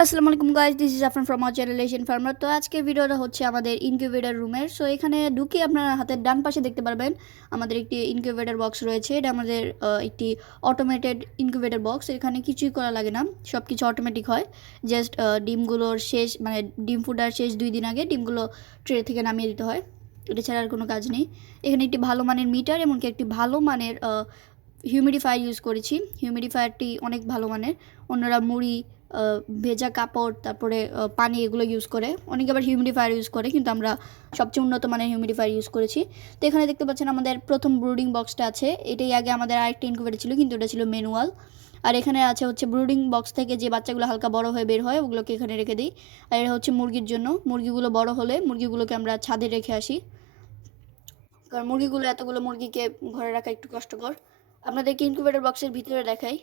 আসসালামু আলাইকুম guys this is Afran from our generation farmer তো আজকের ভিডিওটা হচ্ছে আমাদের ইনকিউবেটার রুমের সো এখানে ঢুকে আপনারা হাতের ডান পাশে দেখতে পারবেন আমাদের একটি ইনকিউবেটার বক্স রয়েছে। এটা আমাদের একটি অটোমেটেড ইনকিউবেটার বক্স এখানে কিছুই করা লাগে না। সব কিছু অটোমেটিক হয় জাস্ট ডিমগুলোর শেষ মানে ডিম ফুটার শেষ দুই দিন আগে ডিমগুলো ট্রে থেকে নামিয়ে দিতে হয়। এটা ছাড়া আর কোনো কাজ নেই। এখানে একটি ভালো মানের মিটার এমনকি একটি ভালো মানের হিউমিডিফায়ার ইউজ করেছি। হিউমিডিফায়ারটি অনেক ভালো মানের। অন্যরা মুড়ি ভেজা কাপড়, তারপরে পানি এগুলো ইউজ করে। অনেকে আবার হিউমিডিফায়ার ইউজ করে, কিন্তু আমরা সবচেয়ে উন্নত মানের হিউমিডিফায়ার ইউজ করেছি। তো এখানে দেখতে পাচ্ছেন আমাদের প্রথম ব্রুডিং বক্সটা আছে। এটাই আগে আমাদের আরেকটা ইনকুবেটার ছিল, কিন্তু এটা ছিল ম্যানুয়াল আর এখানে আছে হচ্ছে ব্রুডিং বক্স থেকে যে বাচ্চাগুলো হালকা বড় হয়ে বের হয়, ওগুলোকে এখানে রেখে দিই। আর এটা হচ্ছে মুরগির জন্য। মুরগিগুলো বড় হলে মুরগিগুলোকে আমরা ছাদে রেখে আসি। কারণ মুরগিগুলো এতগুলো মুরগিকে ঘরে রাখা একটু কষ্টকর। আপনাদেরকে ইনকুবেটর বক্সের ভিতরে দেখাই।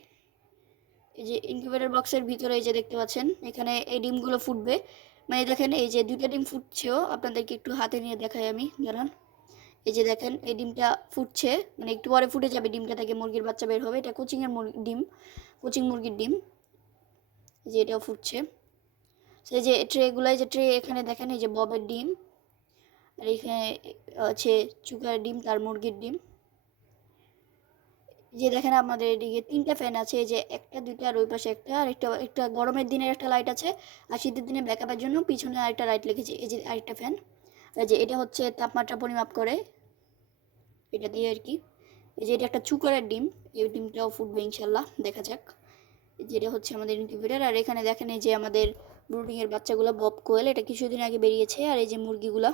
এই যে ইনকিউবেটর বক্সের ভিতরে এই যে দেখতে পাচ্ছেন, এখানে এই ডিমগুলো ফুটবে। মানে দেখেন, এই যে দুইটা ডিম ফুটছেও, আপনাদেরকে একটু হাতে নিয়ে দেখাই আমি, জানান। এই যে দেখেন, এই ডিমটা ফুটছে মানে একটু পরে ফুটে যাবে ডিমটা থেকে মুরগির বাচ্চা বের হবে। এটা কোচিংয়ের মুরগি ডিম, কোচিং মুরগির ডিম। যে এটাও ফুটছে। সেই যে ট্রেগুলো যে ট্রে এখানে দেখেন, এই যে ববের ডিম, আর এখানে আছে চুকার ডিম, তার মুরগির ডিম। যে দেখেন আমাদের এদিকে তিনটা ফ্যান আছে যে একটা, দুইটা, আর ওই পাশে একটা, আর একটা একটা গরমের দিনের একটা লাইট আছে, আর শীতের দিনে ব্যাকআপের জন্য পিছনে আরেকটা লাইট লিখেছি এই যে আরেকটা ফ্যান যে এটা হচ্ছে তাপমাত্রা পরিমাপ করে, এটা দিয়ে আর কি। এই যে এটা একটা চুকারের ডিম, এই ডিমটাও ফুটবে ইনশাল্লাহ দেখা যাক। এই যে এটা হচ্ছে আমাদের ইনকিউবেটার আর এখানে দেখেন এই যে আমাদের ব্রুডিংয়ের বাচ্চাগুলো বব কোয়েল, এটা কিছুদিন আগে বেরিয়েছে, আর এই যে মুরগিগুলা,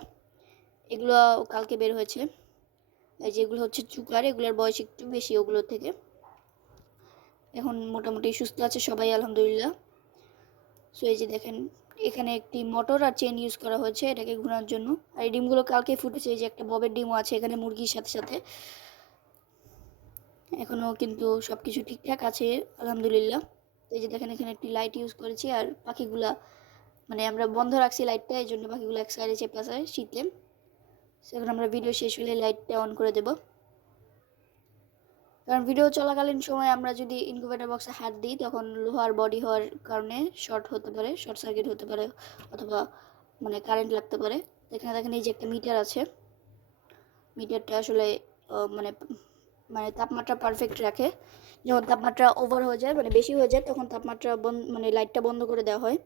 এগুলো কালকে বের হয়েছে। যেগুলো হচ্ছে চুকার, এগুলোর বয়স একটু বেশি ওগুলোর থেকে। এখন মোটামুটি সুস্থ আছে সবাই, আলহামদুলিল্লাহ। সো এই যে দেখেন, এখানে একটি মোটর আর চেন ইউজ করা হয়েছে এটাকে ঘোরানোর জন্য। আর এই ডিমগুলো কালকে ফুটেছে, এই যে একটা ববের ডিমও আছে এখানে মুরগির সাথে সাথে। এখনও কিন্তু সব কিছু ঠিকঠাক আছে, আলহামদুলিল্লাহ। এই যে দেখেন, এখানে একটি লাইট ইউজ করেছি আর পাখিগুলা মানে আমরা বন্ধ রাখছি লাইটটা এই জন্য পাখিগুলো এক সাইডে চেপে আছে শীতে। সেখানে আমরা ভিডিও শেষ হলে লাইটটা অন করে দেব। কারণ ভিডিও চলাকালীন সময় আমরা যদি ইনকিউবেটর বক্সে হাত দিই, তখন লোহার বডি হওয়ার কারণে শর্ট হতে পারে শর্ট সার্কিট হতে পারে, অথবা মানে কারেন্ট লাগতে পারে। এখানে দেখেন, এই যে একটা মিটার আছে। মিটারটা আসলে মানে মানে তাপমাত্রা পারফেক্ট রাখে। যখন তাপমাত্রা ওভার হয়ে যায় মানে বেশি হয়ে যায়, তখন তাপমাত্রা বন্ধ মানে লাইটটা বন্ধ করে দেওয়া হয়।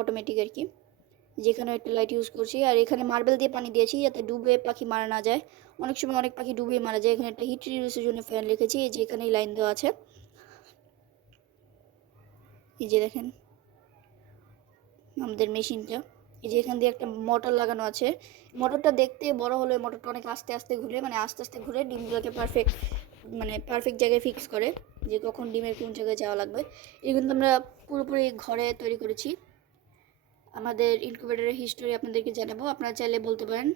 অটোমেটিক আর কি। যেখানে একটা লাইট ইউজ করছি। আর এখানে মার্বেল দিয়ে পানি দিয়েছি যাতে ডুবে পাখি মারা না যায়। অনেক সময় অনেক পাখি ডুবে মারা যায়। এখানে একটা হিট রিডিউসের জন্য ফ্যান রেখেছি। এই যে এখানেই লাইন দেওয়া আছে। এই যে দেখেন, আমাদের মেশিনটা। এই যে এখান দিয়ে একটা মোটর লাগানো আছে। মোটরটা দেখতে বড় হলে মোটরটা অনেক আস্তে আস্তে ঘুরে মানে আস্তে আস্তে ঘুরে ডিমগুলোকে পারফেক্ট মানে পারফেক্ট জায়গায় ফিক্স করে যে কখন ডিমের কোন জায়গায় যাওয়া লাগবে। এই কিন্তু আমরা পুরোপুরি ঘরে তৈরি করেছি। আমাদের ইনকুবেটারের হিস্টোরি আপনাদেরকে জানাব। আপনারা চাইলে বলতে পারেন।